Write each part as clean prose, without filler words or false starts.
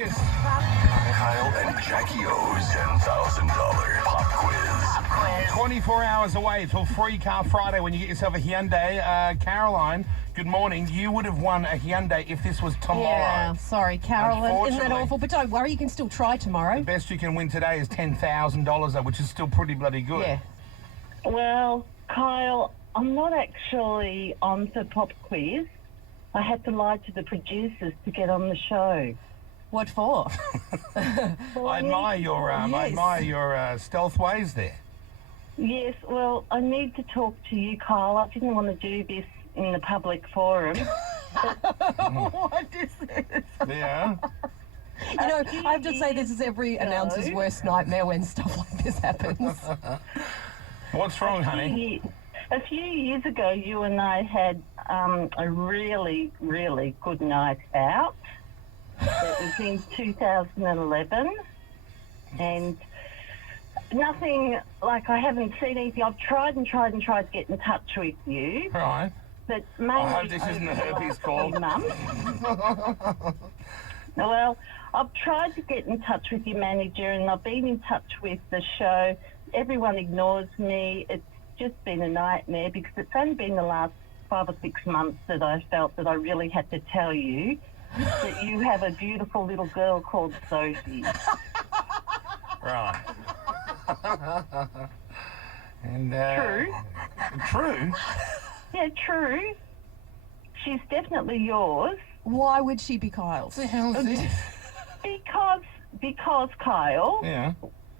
this? Kyle and Jackie O's $10,000 pop quiz. 24 hours away till Free Car Friday when you get yourself a Hyundai. Caroline, good morning. You would have won a Hyundai if this was tomorrow. Yeah, sorry, Carolyn. Isn't that awful? But don't worry, you can still try tomorrow. The best you can win today is $10,000, though, which is still pretty bloody good. Yeah. Well, Kyle, I'm not actually on for pop quiz. I had to lie to the producers to get on the show. What for? Well, I admire your stealth ways there. Yes, well, I need to talk to you, Kyle. I didn't want to do this in the public forum. What is this? Yeah. You know, I have to say this is every announcer's worst nightmare when stuff like this happens. What's wrong, honey? A few years ago, you and I had a really, really good night out. It was in 2011, and nothing, like, I haven't seen anything. I've tried and tried and tried to get in touch with you. Right. But mainly I hope this isn't a herpes call. Well, I've tried to get in touch with your manager, and I've been in touch with the show. Everyone ignores me. It's just been a nightmare because it's only been the last 5 or 6 months that I felt that I really had to tell you that you have a beautiful little girl called Sophie. Right. And True. True? Yeah, true. She's definitely yours. Why would she be Kyle's? What the hell is this? Because Kyle, Yeah.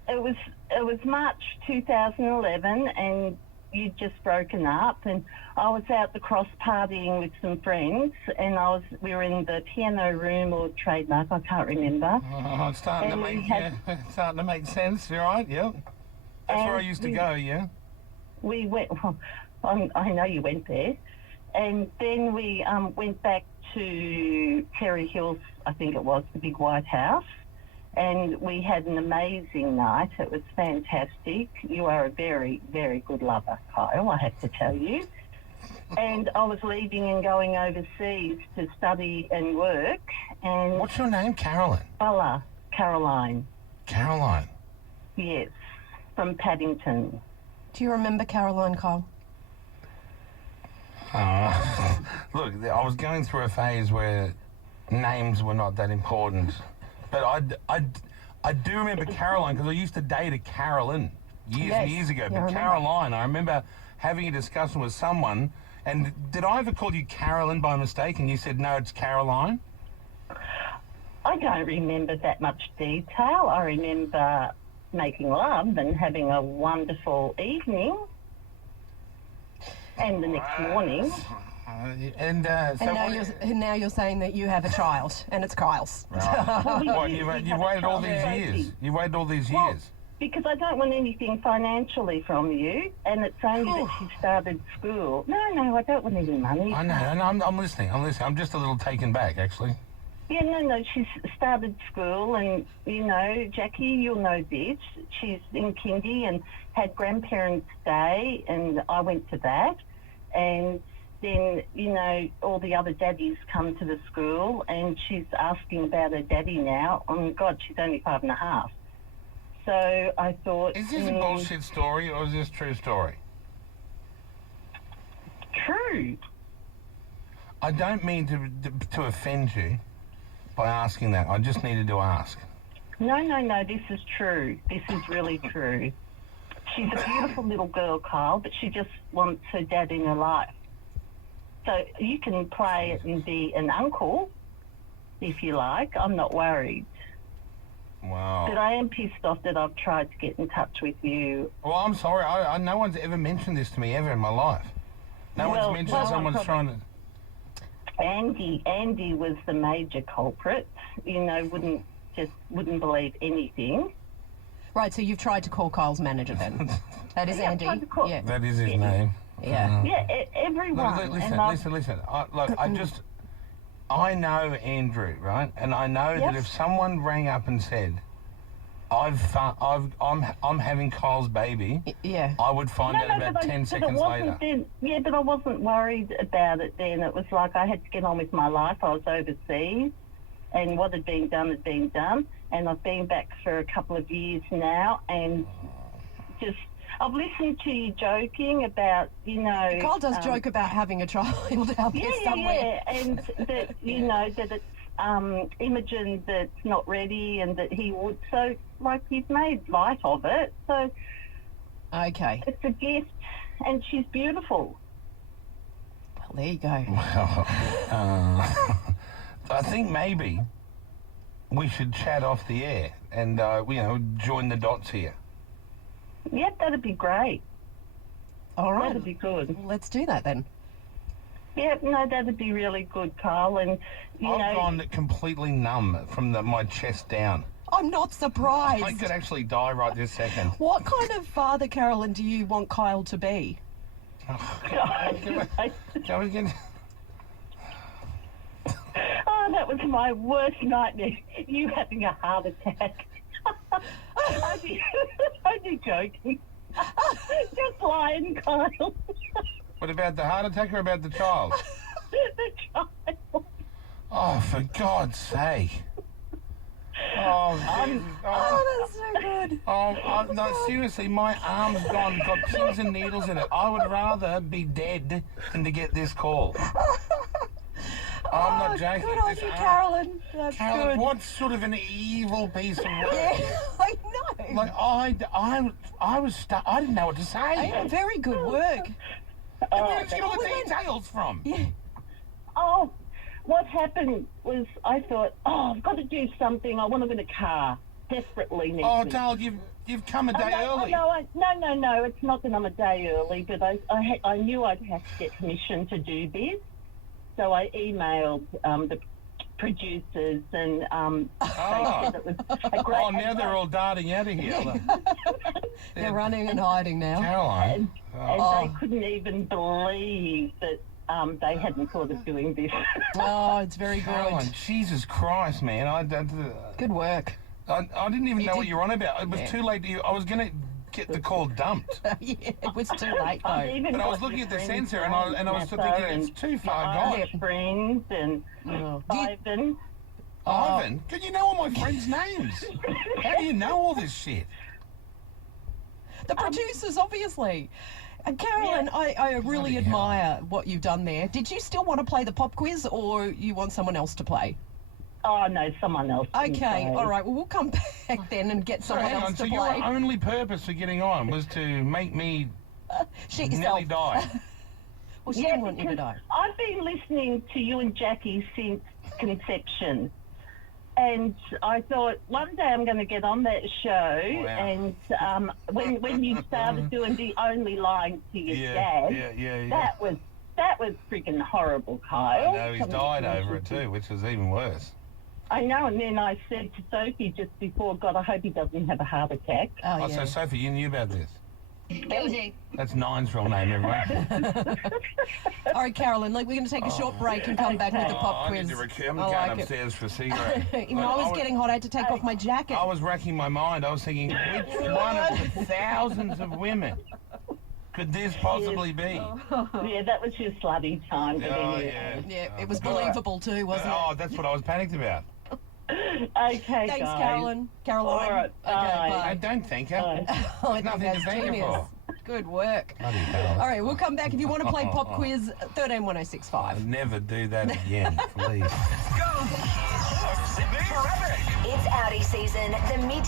it was March 2011, and you'd just broken up, and I was out the cross partying with some friends, and we were in the piano room or trademark, I can't remember. Oh, it's starting to make sense. You're right. Yep. That's where I used to go. Yeah. We went. Well, I know you went there, and then we went back to Terry Hills, I think it was, the big white house. And we had an amazing night. It was fantastic. You are a very, very good lover, Kyle, I have to tell you. And I was leaving and going overseas to study and work. And What's your name, Carolyn? Caroline. Caroline. Yes, from Paddington. Do you remember Caroline, Kyle? Look, I was going through a phase where names were not that important. But I do remember Caroline because I used to date a Carolyn years and years ago. But Caroline, I remember having a discussion with someone, and did I ever call you Carolyn by mistake and you said, no, it's Caroline? I don't remember that much detail. I remember making love and having a wonderful evening. And the next morning. And now you're saying that you have a child, and it's Kyle's. Right. Well, you've waited all these years. You've waited all these years. Because I don't want anything financially from you, and it's only that she started school. No, I don't want any money. I know, I'm listening. I'm just a little taken back, actually. Yeah, no, she's started school, and, you know, Jackie, you'll know this. She's in kindy and had grandparents' day, and I went to that. And then, you know, all the other daddies come to the school, and she's asking about her daddy now. Oh, my God, she's only 5.5. So I thought... Is this a bullshit story, or is this a true story? True. I don't mean to offend you by asking that. I just needed to ask. No, this is true. This is really true. She's a beautiful little girl, Kyle, but she just wants her dad in her life. So you can play it and be an uncle, if you like. I'm not worried. Wow. But I am pissed off that I've tried to get in touch with you. Well, I'm sorry. No one's ever mentioned this to me ever in my life. No one's mentioned someone's trying to... Andy was the major culprit. You know, wouldn't believe anything. Right, so you've tried to call Kyle's manager then. That is Andy. Yeah. That is his name. Yeah. Yeah, everyone. Listen. I know Andrew, right? And I know that if someone rang up and said, I'm having Kyle's baby, I would find out about 10 seconds later. But I wasn't worried about it then. It was like I had to get on with my life. I was overseas. and what had been done had been done. And I've been back for a couple of years now, and just I've listened to you joking about, Kyle does joke about having a child out there somewhere. and that that it's Imogen that's not ready, and that he would. So, like, he's made light of it. So, Okay. it's a gift, and she's beautiful. Well, there you go. I think maybe we should chat off the air and, join the dots here. Yep, that'd be great. All right. That'd be good. Let's do that then. Yep, no, that'd be really good, Carl. And, I've gone completely numb from my chest down. I'm not surprised. I could actually die right this second. What kind of father, Carolyn, do you want Kyle to be? Shall we get... Oh, that was my worst nightmare. You having a heart attack. I'm joking. Just lying, Kyle. What about the heart attack or about the child? The child. Oh, for God's sake. Oh, Jesus. That's so good. No, seriously, my arm's got pins and needles in it. I would rather be dead than to get this call. I'm not joking. Good on you, Carolyn. That's Carolyn, good. what sort of an evil piece of work? Yeah, I know. Like, I was stuck. I didn't know what to say. Yeah, very good work. Where did you get all the details from? Yeah. Oh, what happened was I thought, I've got to do something. I want to win a car. Desperately need Oh, to. Dale, you've come a day early. No, it's not that I'm a day early, but I knew I'd have to get permission to do this. So I emailed the producers, and they said it was a great... Oh, now they're all darting out of here. They're running and hiding now. Caroline. And they couldn't even believe that they hadn't thought of doing this. Oh, it's very Caroline, good. Jesus Christ, man. Good work. I didn't even know what you were on about. It was too late. I was going to get the call dumped. Yeah, it was too late though. But I was looking at the sensor and I was thinking it's too far gone. Friends and Ivan. Ivan? Can you know all my friends' names? How do you know all this shit? The producers, obviously. And Carolyn, I really admire what you've done there. Did you still want to play the pop quiz, or you want someone else to play? Oh, no, someone else. Okay, all right. Well, we'll come back then and get someone Hang else on, to so play. your only purpose for getting on was to make me Shit nearly yourself. die. Well, she didn't want you to die. I've been listening to you and Jackie since conception. And I thought one day I'm going to get on that show. Wow. And when you started doing the only lying to your dad, that was freaking horrible, Kyle. I know, he's died over it too, which was even worse. I know, and then I said to Sophie just before, God, I hope he doesn't have a heart attack. Oh, So Sophie, you knew about this? Building. That's Nine's real name, everyone. All right, Carolyn, we're going to take a short break and come back with the pop I need quiz. to I'm I going like it. upstairs for a cigarette. You know, I was getting hot. I had to take off my jacket. I was racking my mind. I was thinking, which one of the thousands of women could this possibly be? Yeah, that was your slutty time. But anyway. Yeah, it was believable too, wasn't it? Oh, that's what I was panicked about. Okay, Thanks, guys. Caroline. Caroline. All right, Okay, bye. I don't thank her. Oh, I think Nothing to that's thank her genius. for. Good work. Bloody hell. All right, we'll come back. If you want to play pop quiz, 131065. I'll never do that again, please. Go! Sydney Traffic! It's Audi season. The media